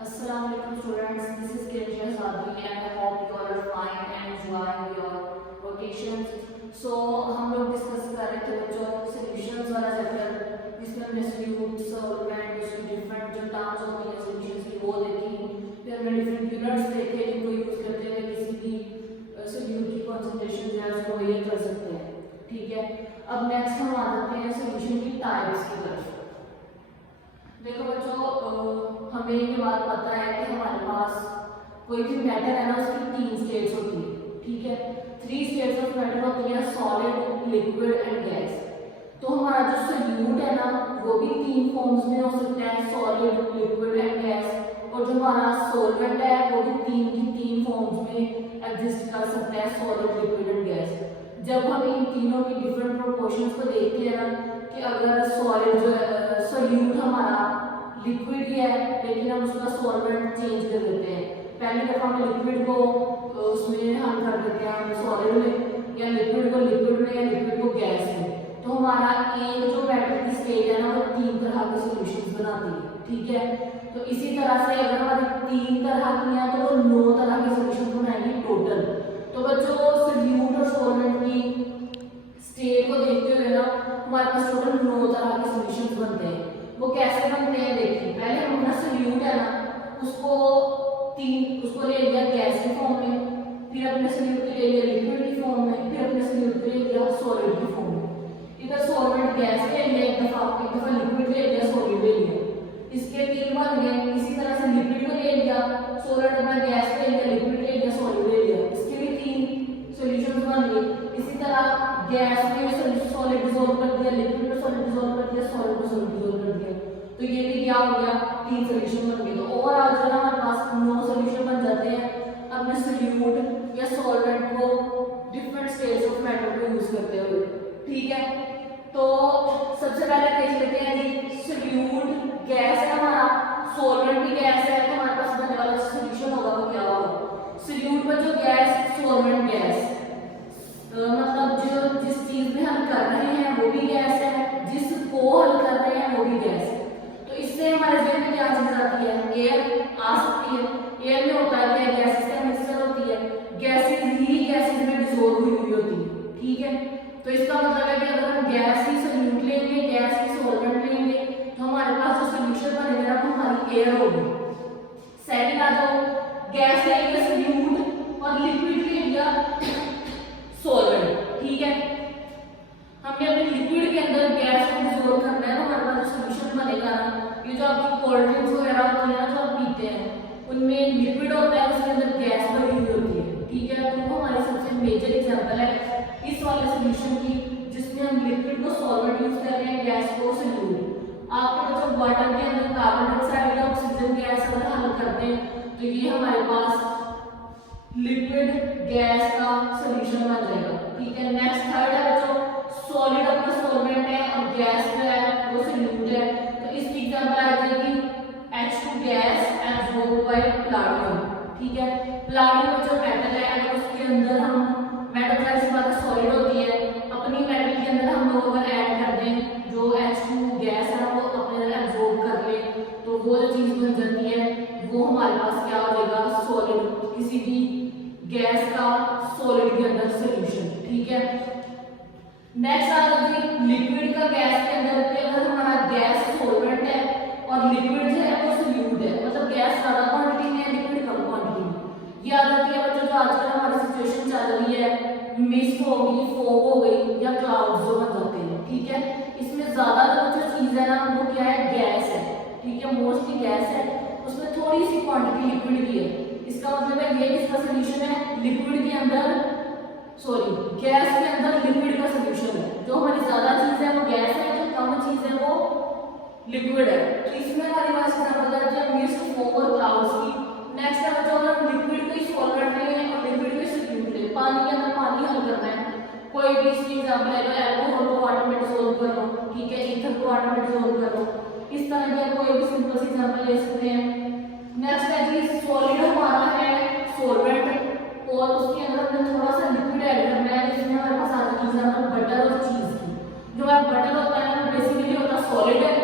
Assalamualaikum students, this is Kirja Sadri and I hope you all are fine and enjoying your vacations. So हम लोग discuss कर रहे थे बच्चों solutions वाला चैप्टर जिसमें हमने सॉल्यूट सॉल्वेंट उसकी डिफरेंट जो टर्म्स होती हैं सॉल्यूशंस की वो देखी, फिर हमने डिफरेंट यूनिट्स देखे जिनको यूज करते हुए किसी भी सॉल्यूट की कंसंट्रेशन जो है उसको मेजर कर सकते हैं। ठीक है, अब नेक्स्ट हम आ जाते हैं सॉल्यूशन की टाइप्स की तरफ। देखो बच्चों हमें ये बात पता है कि हमारे पास कोई भी मैटर है ना उसकी तीन स्टेट्स होती है। ठीक है, थ्री स्टेट्स ऑफ मैटर होती है, सॉलिड, लिक्विड एंड गैस। तो हमारा जो सॉल्यूट है ना वो भी तीन फॉर्म्स में हो सकता है, सॉलिड, लिक्विड एंड गैस। और जो हमारा सॉल्वेंट है वो भी तीन की तीन फॉर्म्स में एग्जिस्ट कर सकता है, सॉलिड, लिक्विड एंड गैस। जब हम इन तीनों की डिफरेंट प्रोपोर्शंस को देखते हैं ना कि अगर सॉलिड जो है सॉल्यूट हमारा लिक्विड ही है लेकिन हम उसका सॉल्वेंट चेंज कर देते हैं, पहली दफा हम लिक्विड को उसमें हम कर देते हैं हम सॉलिड में, या लिक्विड को लिक्विड में, या लिक्विड को गैस में, तो हमारा एक जो मैटर की स्टेट है ना वो तीन तरह के सॉल्यूशंस बनाती है। ठीक है, तो इसी तरह से अगर हमारी तीन तरह की हैं तो वो 9 तरह के सॉल्यूशन बनाएंगे टोटल। तो बच्चों सॉल्यूट और सॉल्वेंट की स्टेट को देखते हुए ना हमारे पास टोटल 9 तरह के सॉल्यूशंस बनते हैं। वो कैसे बनते हैं देखिए, पहले हम अपना सॉल्यूट है ना उसको ले लिया गैस के फॉर्म में, फिर अपने सॉल्यूट को ले लिया लिक्विड की फॉर्म में, फिर अपने सॉल्यूट को ले लिया सॉलिड की फॉर्म में। इधर सॉल्वेंट गैस ले लिया एक दफा लिक्विड ले लिया, सॉलिड ले लिया, इसके तीन बन गए। इसी तरह से लिक्विड को ले लिया, सॉलिड अपना गैस ले लिया, लिक्विड ले लिया, सॉलिड ले लिया, इसके भी तीन सॉल्यूशंस बन गए। इसी तरह गैस में सॉलिड डिसॉल्व कर दिया, लिक्विड में सॉलिड डिसॉल्व कर दिया, सॉलिड में सॉलिड डिसॉल्व कर दिया, तो ये भी क्या हो गया, तीन सॉल्यूशन बन गए। तो ओवरऑल जो है हमारे पास 9 सॉल्यूशन बन जाते हैं अपने सॉल्यूट या सॉल्वेंट को डिफरेंट स्टेट्स ऑफ मैटर को यूज करते हुए। ठीक है, तो सबसे पहले देख लेते हैं जी सॉल्यूट गैस है हमारा, सॉल्वेंट भी गैस है, तो हमारे पास बनने वाला सॉल्यूशन होगा वो क्या होगा, सॉल्यूट में जो गैस, सॉल्वेंट गैस, मतलब जो जिस चीज में हम कर रहे हैं वो भी गैस है, जिसको हल कर रहे हैं वो भी गैस है। तो इससे हमारे जहन में क्या चीज आती है, एयर आ सकती है। एयर में होता है क्या, गैसेस का मिक्सचर होती है, गैसेस ही गैसेस में डिसॉल्व हुई होती है। ठीक है, तो इसका मतलब है कि अगर हम गैस ही सॉल्यूट लेंगे, गैस ही सॉल्वेंट लेंगे, तो हमारे पास जो सॉल्यूशन बनेगा वो हमारी एयर होगी। सेकंड आ जाओ, गैस ले लिया सॉल्यूट और लिक्विड ले लिया सॉल्वेंट। ठीक है, हमने अपने लिक्विड के अंदर गैस को डिसॉल्व करना है, तो हमारे पास जो सॉल्यूशन बनेगा ना, ये जो आपकी कोल्ड ड्रिंक्स वगैरह होती है ना जो आप पीते हैं उनमें लिक्विड होता है, उसके अंदर गैस भरी हुई होती है। ठीक है, तो वो हमारी सबसे मेजर एग्जांपल है इस वाले सॉल्यूशन की जिसमें हम लिक्विड को सॉल्वेंट यूज कर रहे हैं, गैस को सॉल्यूट। आपके बच्चों वाटर के अंदर कार्बन डाइऑक्साइड या ऑक्सीजन गैस अगर हल करते हैं तो ये हमारे पास लिक्विड गैस का सॉल्यूशन बन जाएगा। ठीक है, नेक्स्ट थर्ड है बच्चों, सॉलिड अपना सॉल्वेंट है और गैस जो है वो सॉल्यूट है, तो इसकी एग्जांपल आ जाएगी H2 gas absorb by platinum. ठीक है, प्लाटिनम जो मेटल है अगर उसके अंदर हम मेटल का इस बात सॉलिड होती है, अपनी मेटल के अंदर हम लोग अगर ऐड कर दें जो H2 गैस है वो अपने अंदर एब्सॉर्ब कर ले, तो वो जो चीज बन जाती है वो हमारे पास क्या हो जाएगा, सॉलिड, किसी भी गैस का सॉलिड के अंदर सॉल्यूशन। ठीक है, नेक्स्ट आ जाती है लिक्विड का गैस के अंदर पे, अगर हमारा गैस सॉल्वेंट है और लिक्विड जो है वो सॉल्यूट है, मतलब गैस ज्यादा क्वांटिटी में है, लिक्विड कम क्वांटिटी में। ये आ जाती है बच्चों जो आजकल हमारी सिचुएशन चल रही है, मिस्ट हो गई, फॉग हो गई या क्लाउड्स जो बन जाते हैं। ठीक है, इसमें ज्यादा जो चीज है ना वो क्या है, गैस है। ठीक है, मोस्टली गैस है, उसमें थोड़ी सी क्वांटिटी लिक्विड की है। इसका मतलब है ये किसका सॉल्यूशन है, लिक्विड के अंदर गैस के अंदर लिक्विड का सॉल्यूशन है। जो हमारी ज्यादा चीज है वो गैस है, जो कम चीज है वो लिक्विड है। तो इसमें हमारी पास एग्जांपल है मिस्ट, फॉग और क्लाउड्स की। नेक्स्ट है बच्चों अगर हम लिक्विड को सॉल्वेंट लें और लिक्विड को सॉल्यूट लें, पानी के अंदर पानी हल करना है, कोई भी इसकी एग्जांपल है तो अल्कोहल को वाटर में डिसॉल्व कर लो, ठीक है, ईथर को वाटर में डिसॉल्व कर लो, इस तरह की कोई भी सिंपल सी एग्जांपल ले सकते हैं। नेक्स्ट है जी सॉलिड हमारा है सॉल्वेंट और उसके अंदर हमने थोड़ा सा लिक्विड ऐड करना है, जिसमें हमारे पास आ जाती है एग्जांपल बटर और चीज की। जो है बटर होता है ना बेसिकली होता है सॉलिड है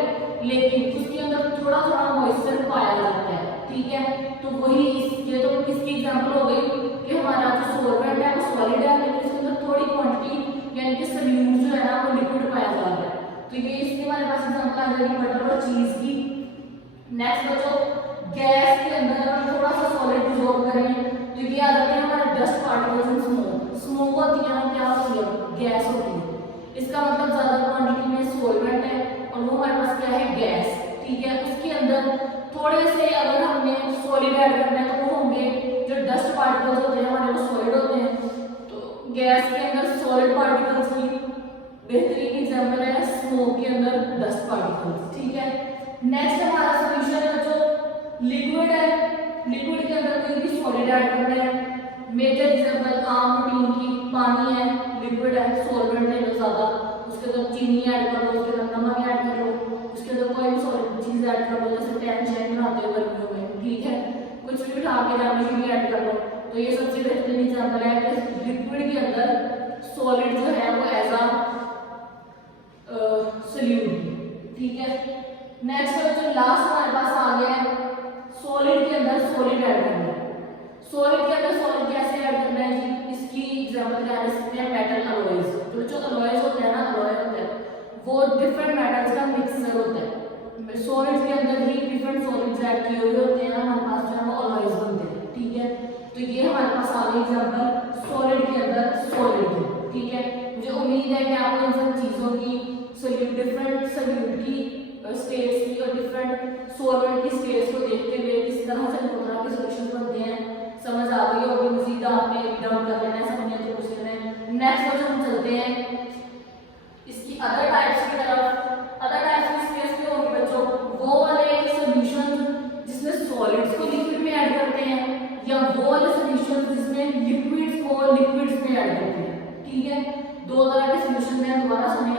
लेकिन उसके अंदर थोड़ा थोड़ा मॉइस्चर पाया जाता है, ठीक है। तो वही ये तो किसकी एग्जांपल हो गई कि हमारा जो सॉल्वेंट है वो सॉलिड है, लेकिन इसके अंदर थोड़ी क्वांटिटी यानी कि सॉल्यूट जो है ना वो लिक्विड पाया जा रहा है। तो ये इसके हमारे पास एग्जांपल आ जाएगी बटर और चीज की। नेक्स्ट बच्चों, गैस के अंदर हम थोड़ा सा सॉलिड डिसॉल्व करेंगे तो ये आ जाते हैं हमारे dust particles and smoke. Smoke होती है क्या होती है, गैस होती है। इसका मतलब ज्यादा क्वांटिटी में सॉल्वेंट है और वो हमारे पास क्या है, गैस, ठीक है। उसके अंदर थोड़े से अगर हमने सॉलिड ऐड करना है तो वो होंगे जो डस्ट पार्टिकल्स होते हैं हमारे, वो सॉलिड होते हैं। तो गैस के अंदर सॉलिड पार्टिकल्स की बेहतरीन एग्जांपल है स्मोक के अंदर डस्ट पार्टिकल्स, ठीक है। नेक्स्ट हमारा सॉल्यूशन है जो लिक्विड है। लिक्विड के अंदर कोई भी सॉलिड ऐड करना है। मेजर एग्जांपल आम रूटीन की पानी है, लिक्विड है, सॉल्वेंट है जो ज्यादा, उसके अंदर चीनी ऐड कर लो, उसके अंदर नमक ऐड कर लो, उसके अंदर कोई भी सॉलिड चीज ऐड कर लो, जैसे टेंशन बनाते हो गर्मियों में, ठीक है, कुछ भी उठा के जामुन भी ऐड कर लो। तो ये सबसे बेहतरीन एग्जांपल है कि लिक्विड के अंदर सॉलिड जो है वो एज अ सोल्यूट, ठीक है। नेक्स्ट जो लास्ट हमारे पास आ गया है सॉलिड के अंदर सॉलिड ऐड करना है। सॉलिड के अंदर सॉलिड कैसे ऐड करना है जी, इसकी एग्जांपल क्या दे सकते हैं, मेटल अलॉयज। तो जो अलॉयज होते हैं ना, अलॉय होते हैं वो डिफरेंट मेटल्स का मिक्सचर होता है। सॉलिड्स के अंदर ही डिफरेंट सॉलिड्स ऐड किए हुए होते हैं, हमारे पास जो है वो अलॉयज बनते हैं, ठीक है। तो ये हमारे पास आ गई एग्जांपल सॉलिड के अंदर सॉलिड, ठीक है। मुझे उम्मीद है कि आपको इन सब चीजों की डिफरेंट सॉल्यूट की स्टेट्स की और डिफरेंट सॉल्वेंट की स्टेट्स को देखते हुए किस तरह से दो तरह के सॉल्यूशन बनते हैं समझ आ गई होगी। मजीद आपने रीड डाउन कर लेना है, समझने तो पूछ लेना है। नेक्स्ट क्वेश्चन हम चलते हैं इसकी अदर टाइप्स की तरफ। अदर टाइप्स की स्टेट्स क्या होगी बच्चों, वो वाले सॉल्यूशन जिसमें सॉलिड्स को लिक्विड में ऐड करते हैं या वो वाले सॉल्यूशन जिसमें लिक्विड्स को लिक्विड्स में ऐड करते हैं, ठीक है। दो तरह के सॉल्यूशन में दोबारा सुने,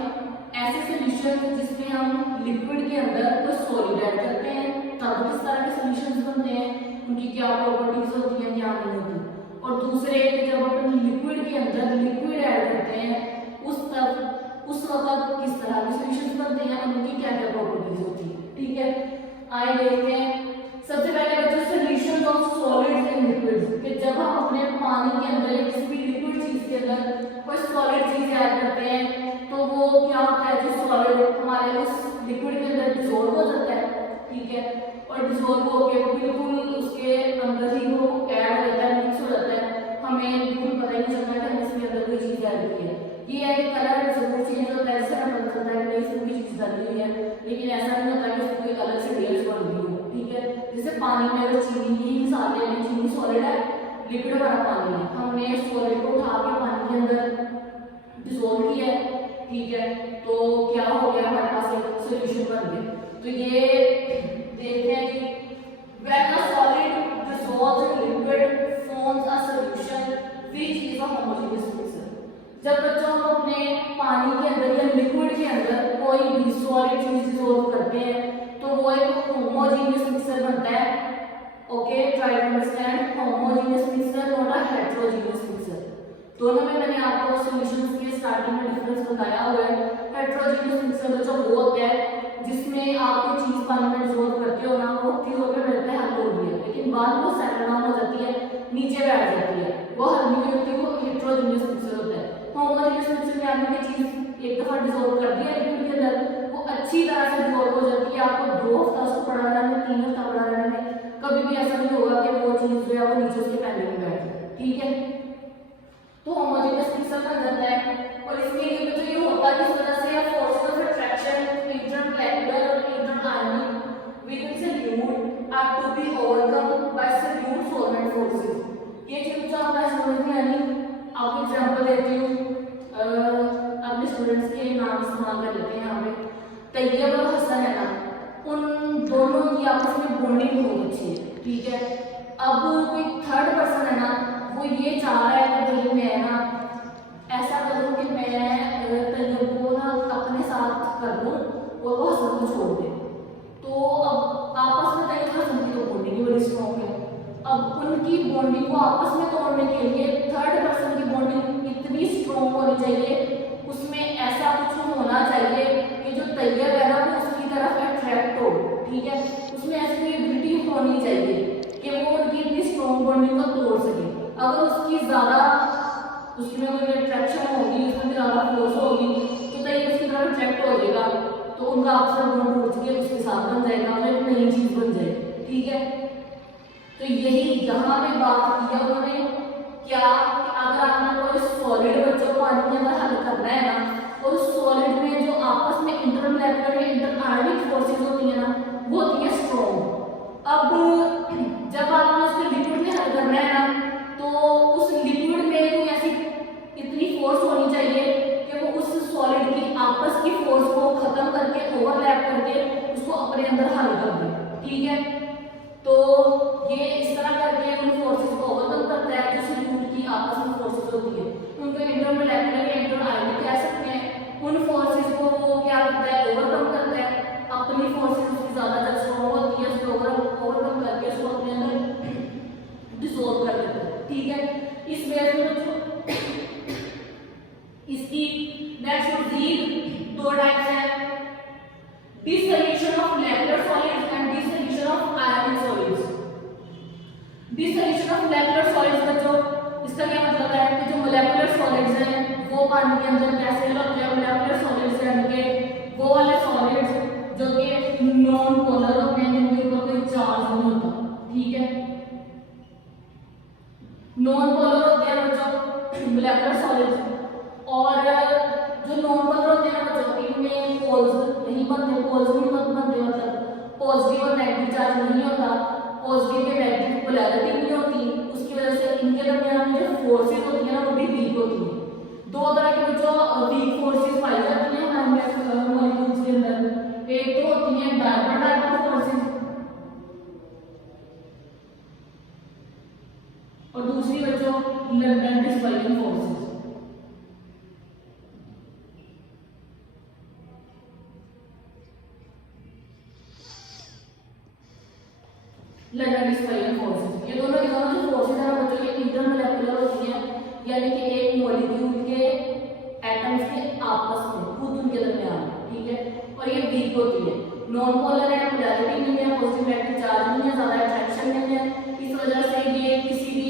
ऐसे सॉल्यूशन जिसमें हम लिक्विड के अंदर कोई सॉलिड ऐड करते हैं तब किस तरह के सॉल्यूशंस बनते हैं, उनकी क्या प्रॉपर्टीज होती हैं, क्या नहीं होती। और दूसरे जब अपन लिक्विड के अंदर लिक्विड ऐड करते हैं उस वक्त किस तरह के सॉल्यूशंस बनते हैं, उनकी क्या क्या प्रॉपर्टीज होती है, ठीक है। आइए देखते हैं। सबसे पहले बच्चों solutions of solids and liquids, कि जब हम अपने पानी के अंदर या किसी भी लिक्विड चीज के अंदर कोई सॉलिड चीज ऐड करते हैं तो वो क्या होता है, जो सॉलिड हमारे उस लिक्विड के अंदर डिसॉल्व हो जाता है, ठीक है। और डिसॉल्व होके बिल्कुल उसके अंदर ही वो ऐड हो जाता है, मिक्स हो जाता है, हमें बिल्कुल पता ही नहीं चलता कि हमने इसके अंदर कोई चीज ऐड की है। ये है कि कलर जरूर चेंज होता है, इससे हमें पता चलता है कि इसमें कोई चीज डाली हुई है, लेकिन ऐसा नहीं होता कि इसमें कोई अलग से टेस्ट बन गई हो, ठीक है। जैसे पानी में अगर चीनी की मिसाल ले लें, चीनी सॉलिड है, लिक्विड वाला पानी है, हमने सॉलिड को उठा के पानी के अंदर डिसॉल्व किया है, ठीक है, तो क्या हो गया, हमारे पास एक सॉल्यूशन बन गया। तो ये देखते हैं कि when a solid dissolves in liquid forms a solution which is a homogeneous mixture। जब बच्चों हम अपने पानी के अंदर या लिक्विड के अंदर कोई भी सॉलिड चीज डिसॉल्व करते हैं तो वो एक होमोजेनियस मिक्सचर बनता है। Okay, try to understand, homogeneous mixture not a heterogeneous mixture. दोनों में मैंने आपको सॉल्यूशंस के स्टार्टिंग में डिफरेंस बताया हुआ है। हेटेरोजेनियस मिक्सचर बच्चों वो होता है जिसमें आप कोई चीज पानी में डिसॉल्व करते हो ना, वो चीज होकर रहता है हल हो गई है, लेकिन बाद में वो सेटल डाउन हो जाती है, नीचे बैठ जाती है, वो हल नहीं होती, वो हेटेरोजेनियस मिक्सचर होता है। होमोजेनियस मिक्सचर में आपने कोई चीज एक दफा डिसॉल्व कर दिया लिक्विड के अंदर, वो अच्छी तरह से डिसॉल्व हो जाती है, आपको 2 हफ्ता उसको पड़ा रहने में, 3 हफ्ता पड़ा रहने में कभी भी ऐसा नहीं होगा कि वो चीज जो है वो नीचे उसके पैनल में बैठ जाए, ठीक है। तो होमोजेनियस मिक्सचर बन जाता है। और इसके लिए तो ये होता है किस वजह से, या फोर्सेस ऑफ अट्रैक्शन intermolecular और interionic within solute are to be overcome by solute solvent forces। ये चीज जो आपको समझ में आनी, आपको एग्जांपल देती हूँ, अपने स्टूडेंट्स के नाम इस्तेमाल कर लेते हैं यहाँ पे। तैयब और हसन है ना, उन दोनों की आपस में बॉन्डिंग बहुत अच्छी है, ठीक है। अब कोई थर्ड पर्सन है ना, वो ये चाह रहा है कि भाई मैं ना ऐसा करूँ कि मैं तैयब को ना अपने साथ कर दूँ और वो हसन को छोड़ दे। तो अब आपस में तैयब और हसन की तो बॉन्डिंग बड़ी स्ट्रॉन्ग है। अब उनकी बॉन्डिंग को आपस में तोड़ने के लिए थर्ड पर्सन की बॉन्डिंग इतनी स्ट्रॉन्ग होनी चाहिए, उसमें ऐसा कुछ होना चाहिए कि जो तैयब है ना वो उसकी तरफ अट्रैक्ट हो, ठीक है। उसमें ऐसी एबिलिटी होनी चाहिए कि वो उनकी इतनी स्ट्रॉन्ग बॉन्डिंग को तोड़ सके। अगर उसकी ज़्यादा उसमें कोई अट्रैक्शन होगी, उसमें ज़्यादा फोर्स होगी तो ये उसकी तरफ अट्रैक्ट हो जाएगा, तो उनका आपस में बॉन्ड टूट के उसके साथ बन जाएगा, और एक नई चीज़ बन जाएगी। ठीक है, तो यही यहाँ पे बात की है उन्होंने क्या कि अगर आपने कोई सॉलिड बच्चों को पानी के अंदर हल करना है ना, और उस सॉलिड में जो आपस में इंटरमोलेक्युलर या इंटर आयनिक फोर्सेस होती है ना, वो होती है स्ट्रॉन्ग। अब जब आपने उसको लिक्विड में हल करना है ना, तो उस लिक्विड में कोई ऐसी इतनी फोर्स होनी चाहिए कि वो उस सॉलिड की आपस की फोर्स को खत्म करके, ओवरलैप करके उसको अपने अंदर हल कर दे। ठीक है, तो ये इस तरह करके उन फोर्सेस को ओवरकम करता है जो लिक्विड की आपस में फोर्सेस होती है, उनको इंटरमोलेक्युलर या इंटर आयनिक कह सकते हैं। उन फोर्सेस को वो क्या करता है, ओवरकम करता है। अपनी फोर्सेस उसकी ज्यादा जब स्ट्रॉन्ग होती है उसको ओवरकम करके उसको अपने अंदर डिसॉल्व कर देता है। ठीक है, इस वजह से बच्चों इसकी नेक्स्ट दो टाइप्स हैं, dissolution of molecular solids and dissolution of ionic solids। dissolution of molecular solids बच्चों इसका क्या मतलब है कि जो molecular solids हैं वो पानी के अंदर कैसे होते हैं, molecular solids यानी कि वो वाले solids जो कि नॉन पोलर होते हैं, जिनके ऊपर कोई चार्ज नहीं होता। ठीक है, नॉन पोलर होते हैं बच्चों molecular solids, और जो नॉन पोलर होते हैं बच्चों इनमें पोल्स नहीं बनते, पोल्स नहीं बनते, मतलब पॉजिटिव और नेगेटिव चार्ज नहीं होता, पॉजिटिव के नेगेटिव पोलैरिटी नहीं होती। उसकी वजह से इनके दरमियान में जो फोर्सेस होती है ना वो भी वीक होती है। दो तरह के जो वीक फोर्सेस पाई जाती हैं हमारे मॉलिक्यूल्स के अंदर, एक तो होती है डायपोल टाइप ऑफ फोर्सेस और दूसरी बच्चों London dispersion forces. London dispersion forces, ये दोनों जो फोर्सेस हैं बच्चों ये इंटरमोलेक्युलर होती हैं, यानी कि एक मॉलिक्यूल के एटम्स के आपस में खुद उनके दरमियान। ठीक है, और ये वीक होती है, नॉन पोलर है, पोलैरिटी नहीं है, पॉजिटिव नेगेटिव चार्ज नहीं है, ज्यादा अट्रैक्शन नहीं है। इस वजह से ये किसी भी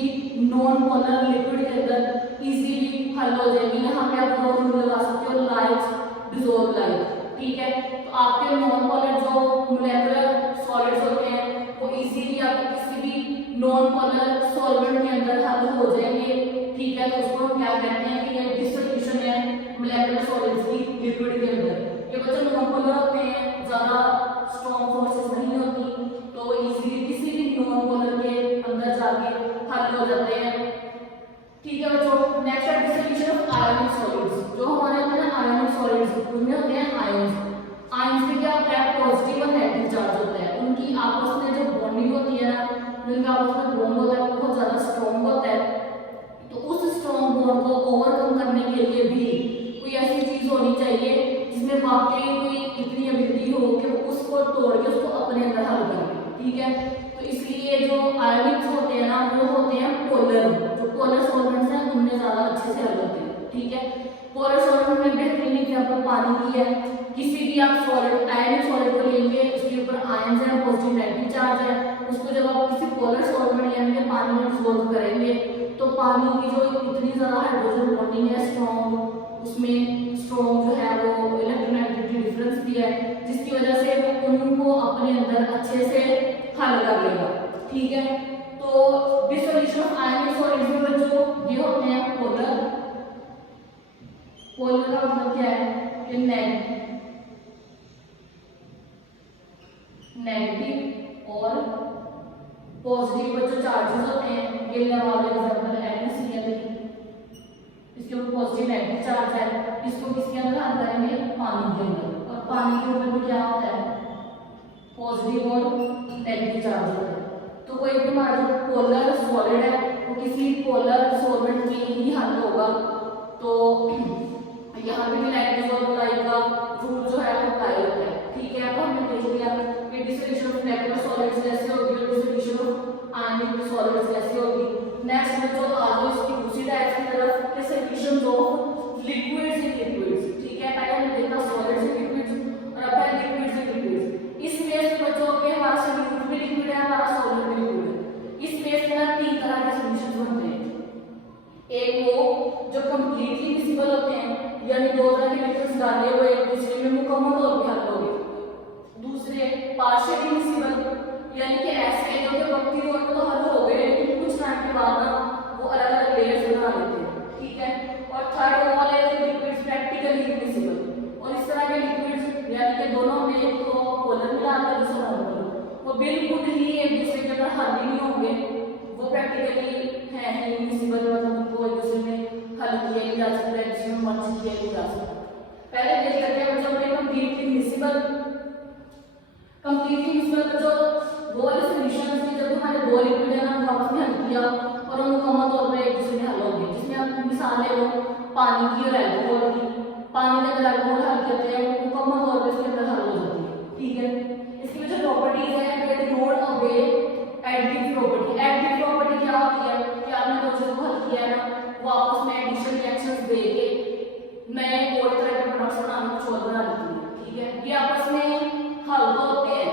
नॉन पोलर लिक्विड के अंदर इजीली हल हो जाएगी। यहाँ पे आप दो रूल लगा सकते हो, लाइट डिसॉल्व लाइट। ठीक है, तो आपके नॉन पोलर जो मोलेकुलर सॉलिड्स होते हैं वो इजीली आपके किसी भी नॉन पोलर सॉल्वेंट के अंदर हल हो जाएंगे। ठीक है, तो उसको हम क्या कहते हैं कि ये डिसोल्यूशन है मोलेकुलर सॉलिड्स की लिक्विड के अंदर। ये बच्चों नॉन पोलर होते हैं, ज्यादा स्ट्रॉन्ग फोर्सेस नहीं होती, तो इजीली किसी भी नॉन पोलर के अंदर जाके हल हो जाते हैं। ठीक है बच्चों, नेक्स्ट है डिसोल्यूशन ऑफ आयनिक सॉलिड्स। जो हमारे होते हैं आयनिक सॉलिड्स उनमें होते हैं आयंस। आयंस में क्या होता है, पॉजिटिव और नेगेटिव चार्ज होता है, उनकी आपस में जो बॉन्डिंग होती है ना, उनका आपस में बॉन्ड होता है वो बहुत ज्यादा स्ट्रॉन्ग होता है। तो उस स्ट्रॉन्ग बॉन्ड को ओवरकम करने के लिए भी कोई ऐसी चीज होनी चाहिए जिसमें वाकई कोई इतनी एबिलिटी हो कि वो उसको तोड़ के उसको अपने अंदर हल करे। ठीक है, तो इसलिए जो आयनिक्स होते हैं ना वो होते हैं पोलर, जो पोलर सॉल्वेंट्स हैं उनमें ज्यादा अच्छे से हल होते हैं। ठीक है, पोलर सॉल्वेंट में बेहतरीन एग्जांपल पानी की है। किसी भी आप सॉलिड आयनिक सॉलिड को लेंगे, उसके ऊपर आयंस हैं, पॉजिटिव नेगेटिव चार्ज है, उसको जब आप किसी पोलर सॉल्वेंट यानी कि पानी में डिसॉल्व करेंगे तो पानी की जो इतनी ज्यादा हाइड्रोजन बॉन्डिंग है स्ट्रॉन्ग, उसमें स्ट्रॉन्ग जो है वो इलेक्ट्रोनेगेटिविटी डिफरेंस भी है, जिसकी वजह से वो उनको अपने अंदर अच्छे से हल कर लेगा। ठीक है, तो डिसोल्यूशन ऑफ आयनिक सॉलिड्स में बच्चों ये होते हैं पोलर। पोलर का मतलब क्या है कि नेगेटिव और पॉजिटिव बच्चों चार्जेस होते हैं। ये वाला एग्जांपल NaCl, इसके ऊपर पॉजिटिव नेगेटिव चार्ज है, इसको किसके अंदर हल करेंगे, पानी के अंदर, और पानी के ऊपर भी क्या होता है, पॉजिटिव और नेगेटिव चार्ज होता है। तो कोई भी हमारा जो पोलर सॉलिड है वो किसी पोलर सॉल्वेंट में ही हल होगा। तो यहाँ पे भी लाइक का रूल जो है वो अप्लाई होता है। ठीक है, तो हमने देख लिया कि डिसोल्यूशन ऑफ नेगेटिव सॉलिड्स कैसे होगी और डिसोल्यूशन ऑफ आयनिक सॉलिड्स कैसे होगी। नेक्स्ट में जो आगे इसकी दूसरी टाइप की तरफ के solutions of liquids in liquids. ठीक है, पहले हमने देखा सॉलिड्स इन लिक्विड्स और अब है लिक्विड्स इन लिक्विड्स। इसमें बच्चों के हमारा सॉल्यूट भी लिक्विड है, हमारा यानी कि ऐसे जो कि वक्ती तौर पर तो हल हो गए, लेकिन कुछ टाइम के बाद ना वो अलग अलग लेयर्स बना लेते हैं, ठीक है। और थर्ड वो वाले लिक्विड्स प्रैक्टिकली इमिसिबल, और इस तरह के लिक्विड्स यानी कि दोनों में एक तो पोलर मिला आता है दूसरा नॉन पोलर, वो बिल्कुल ही एक दूसरे के अंदर हल ही नहीं होंगे, वो प्रैक्टिकली है ही इमिसिबल, मतलब उनको एक दूसरे में हल किया नहीं जा सकता है, जिसमें मर्ज किया नहीं जा सकता। पहले देख लेते हैं जब हम कंप्लीटली मिसिबल, कंप्लीटली मिसिबल का जो वो वाले सॉल्यूशंस थे, जब हमारे दो लिक्विड है ना आपस में हल किया और हम मुकम्मल तौर पर एक दूसरे में हल हो गए, जिसमें आप मिसाल ले लो पानी की और अल्कोहल की। पानी के अंदर अल्कोहल हल करते हैं, वो मुकम्मल तौर पर इसके अंदर हल हो जाती है, ठीक है। इसकी जो प्रॉपर्टीज है they denote away additive property. Additive property क्या होती है कि आपने दो चीजों को हल किया है ना, वो आपस में एडिशन रिएक्शंस देके नए और तरह के प्रोडक्ट्स बनाने को छोड़ बना देती है, ठीक है। ये आपस में हल तो होते हैं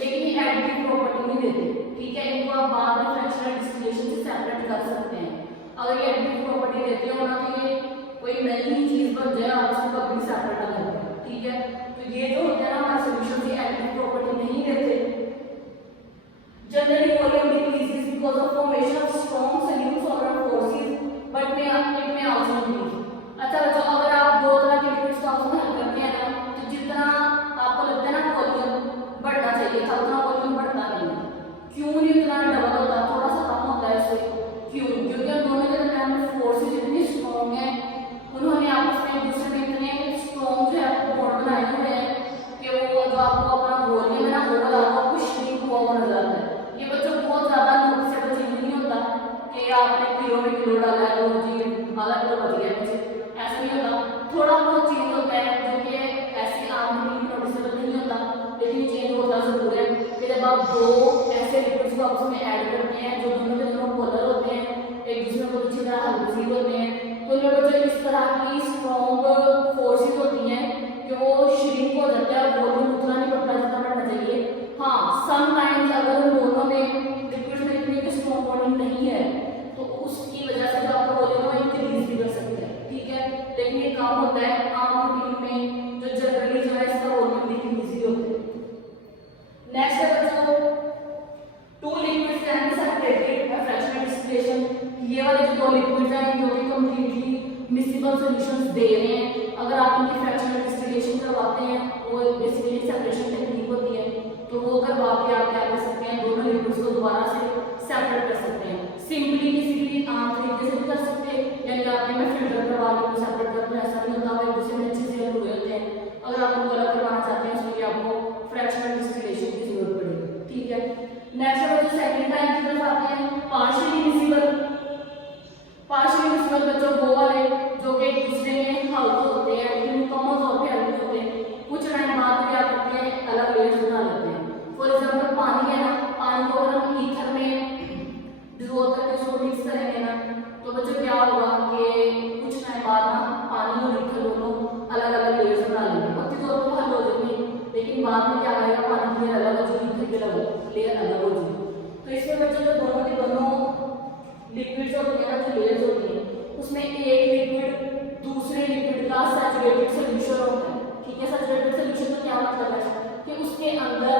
लेकिन ये एडिटिव प्रॉपर्टी नहीं देते, ठीक है। इनको आप बाद में फ्रैक्शनल डिस्टिलेशन से सेपरेट कर सकते हैं। अगर ये एडिटिव प्रॉपर्टी देते हो ना तो ये कोई नई चीज बन जाए, आप उसको कभी सेपरेट ना करते, ठीक है। तो ये जो होते हैं ना हमारे सॉल्यूशन से एडिटिव प्रॉपर्टी नहीं देते। Generally volume decreases because of formation of strong solute solvent forces but it में आल्सो इंक्रीज। अच्छा बच्चों, अगर आप दो तरह के लिक्विड्स का आपस में हल करते हैं ना, तो जितना आपको लगता है ना वॉल्यूम बढ़ना चाहिए था उतना वॉल्यूम बढ़ता नहीं है। क्यों नहीं उतना डबल होता, थोड़ा सा कम होता है इससे, क्यों? क्योंकि हम दोनों के दरमियान में फोर्सेस इतनी स्ट्रॉन्ग है, उन्होंने आपस में एक दूसरे में इतने स्ट्रॉन्ग जो है बॉन्ड बनाए हुए हैं कि वो जो आपको अपना वॉल्यूम है ना ओवरऑल आपको श्रिंक हुआ हुआ नजर आता है। ये बच्चों बहुत ज्यादा नोटिसेबल चीज नहीं होता कि आपने किलो में किलो डाला है तो जी आधा किलो बच गया कुछ, ऐसा नहीं होता। थोड़ा बहुत चेंज होता है जो कि ऐसे आम नोटिसेबल नहीं होता, लेकिन चेंज होता जरूर है कि जब आप दो ऐसे लिक्विड्स को आपस में ऐड करते हैं जो दोनों के दोनों पोलर होते हैं, एक दूसरे को अच्छी तरह हाइड्रोफिल होते हैं, तो उनमें बच्चों इस तरह की स्ट्रॉन्ग फोर्सेस होती हैं कि वो श्रिंक हो जाता है, वॉल्यूम उतना नहीं बढ़ता जितना बढ़ना चाहिए। हाँ, समटाइम्स अगर उन दोनों में लिक्विड्स में इतनी स्ट्रॉन्ग बॉन्डिंग नहीं है तो उसकी वजह से जो आपका वॉल्यूम है इंक्रीज भी कर सकता है, ठीक है। लेकिन ये काम होता है आम रूटीन में जो जनरली जो है इसका वॉल्यूम डिक्रीज ही होता है। नेक्स्ट है बच्चों two liquids can be separated by fractional distillation. ये वाले जो दो लिक्विड्स हैं जो कि कंप्लीटली मिसिबल सॉल्यूशंस दे रहे हैं, अगर आप इनकी फ्रैक्शनल डिस्टिलेशन करवाते हैं, वो बेसिकली सेपरेशन टेक्निक होती है, तो वो करवा के आप क्या कर सकते हैं दोनों लिक्विड्स को दोबारा से सेपरेट कर सकते हैं। सिंपली किसी भी आम तरीके से भी कर सकते हैं, यानी आपने मैं फिल्टर करवा के उनको सेपरेट कर दूं, ऐसा नहीं होता, वो एक दूसरे में अच्छे से अलग हुए होते हैं। अगर आप उनको अलग करवाना चाहते हैं उसके लिए आपको फ्रैक्शनल डिस्टिलेशन की जरूरत पड़ेगी, ठीक है। नेक्स्ट है जो सेकंड टाइप की तरफ आते हैं पार्शियली मिसिबल। पार्शियली मिसिबल बच्चों वो वाले जो कि एक दूसरे में हल होते हैं लेकिन मुकम्मल तौर पे हल नहीं होते, कुछ टाइम बाद क्या करते हैं अलग लेयर्स बना लेते हैं। फॉर एग्जांपल पानी है ना, पानी को अगर हम ईथर में डिसोल्व करके उसको मिक्स करेंगे ना, तो बच्चों क्या होगा कि कुछ टाइम बाद ना पानी और ईथर दोनों अलग अलग लेयर्स बना लेंगे, वक्ती तौर पर हल हो जाएंगे, लेकिन बाद में क्या आएगा पानी की लेयर अलग हो जाएगी, ईथर की लेयर अलग हो जाएगी। तो इसमें बच्चों जो दोनों के दोनों लिक्विड्स होते हैं ना, जो लेयर्स होती हैं, उसमें एक लिक्विड दूसरे लिक्विड का सैचुरेटेड सॉल्यूशन होता है, ठीक है। सैचुरेटेड सॉल्यूशन का क्या मतलब है कि उसके अंदर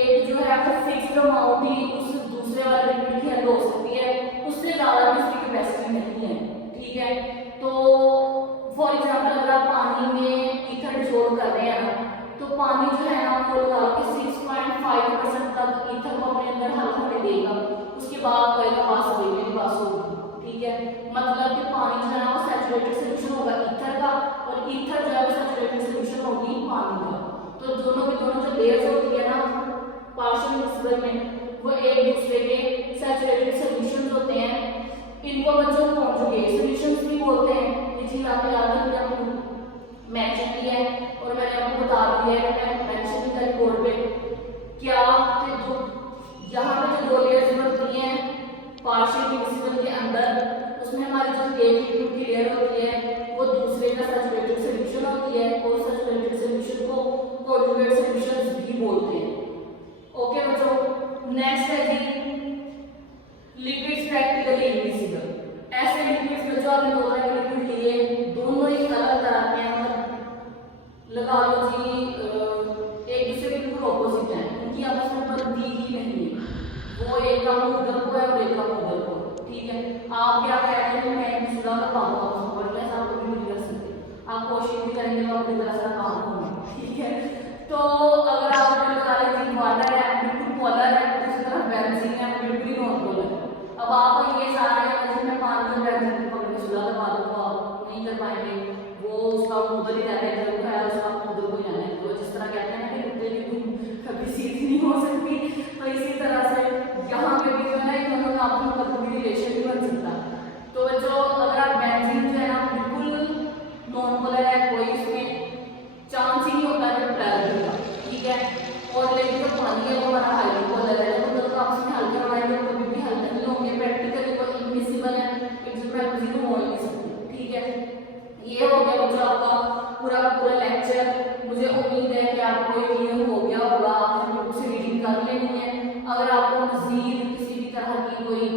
एक जो है वो फिक्स्ड अमाउंट ही उस दूसरे वाले लिक्विड की हल हो सकती है, उससे ज्यादा भी उसकी कैपेसिटी नहीं है, ठीक है। तो फॉर एग्जांपल अगर आप पानी में ईथर डिसोल्व कर रहे हैं ना, तो पानी जो है ना वो लगा के 6.5% तक ईथर को अपने अंदर हल होने देगा, उसके बाद कहेगा बस हो गई मेरी बस होगी, ठीक है। मतलब कि पानी जो है ना वो सैचुरेटेड सॉल्यूशन होगा ईथर का, और ईथर जो है वो सैचुरेटेड सॉल्यूशन होगी पानी का। तो दोनों के दोनों जो लेयर्स होती है ना पार्शियल मिसिबल में, वो एक दूसरे के सैचुरेटेड सॉल्यूशंस होते हैं। इनको बच्चों कॉन्जुगेट सॉल्यूशंस भी बोलते हैं। ये चीज आपको याद रखनी है, आपको मेंशन किया है और मैंने आपको बता दिया है, मैं मेंशन भी करी बोर्ड पे क्या कि जो यहाँ पे जो दो लेयर्स बनती हैं पार्शियल मिसिबल के अंदर, उसमें हमारी जो एक लिक्विड की लेयर होती है वो दूसरे का सैचुरेटेड सॉल्यूशन होती है, और सैचुरेटेड सॉल्यूशन को कॉन्जुगेट सॉल्यूशंस भी बोलते हैं। ओके बच्चों, नेक्स्ट है जी लिक्विड्स प्रैक्टिकली इमिसिबल। ऐसे लिक्विड्स में जो आपने दो तरह के लिक्विड लिए, दोनों ही अलग तरह के हैं, मतलब लगा लो जी एक दूसरे के बिल्कुल ऑपोजिट है, उनकी आपस में बनती ही नहीं है, का मुंह उधर को है और एक का मुंह उधर को है, ठीक है। आप क्या कहते हैं, मैं एक सीधा बताऊंगा आपको, बट ऐसा आप कभी नहीं कर सकते, आप कोशिश भी करेंगे तो अपनी तरह से काम होगा, ठीक है। तो अगर आप बता रहे हैं वाटर है बिल्कुल पोलर है, दूसरी तरफ बेंजीन है बिल्कुल ही नॉन पोलर है। अब आप ये सारे जैसे मैं पानी में बेंजीन को पकड़ के सुला लगा दूँ तो आप नहीं कर पाएंगे, वो उसका उधर ही रहने है, उसका उधर को ही रहने है। तो जिस तरह कहते हैं ना कि कुत्ते की धूम कभी सीधी नहीं हो सकती, तो इसी तरह से यहाँ पे भी जो है इन दोनों का आपको कभी रिलेशन नहीं बन सकता। तो जो अगर आप बेंजीन जो है ना बिल्कुल नॉन पोलर है, कोई इसमें चांस ही नहीं होता है पोलैरिटी का, ठीक है। और लेकिन जो पानी है वो हमारा हाईली पोलर है, तो मतलब आप इसमें हल्के बनाएंगे तो कभी भी हल्के नहीं होंगे, प्रैक्टिकली तो इनविजिबल है, इनविजिबल हो नहीं सकते, ठीक है। ये हो गया बच्चों आपका पूरा का पूरा लेक्चर। मुझे उम्मीद है कि आपको ये क्लियर हो गया होगा, आपने बुक से रीडिंग कर लेनी है। अगर आपको मजीद किसी भी तरह की कोई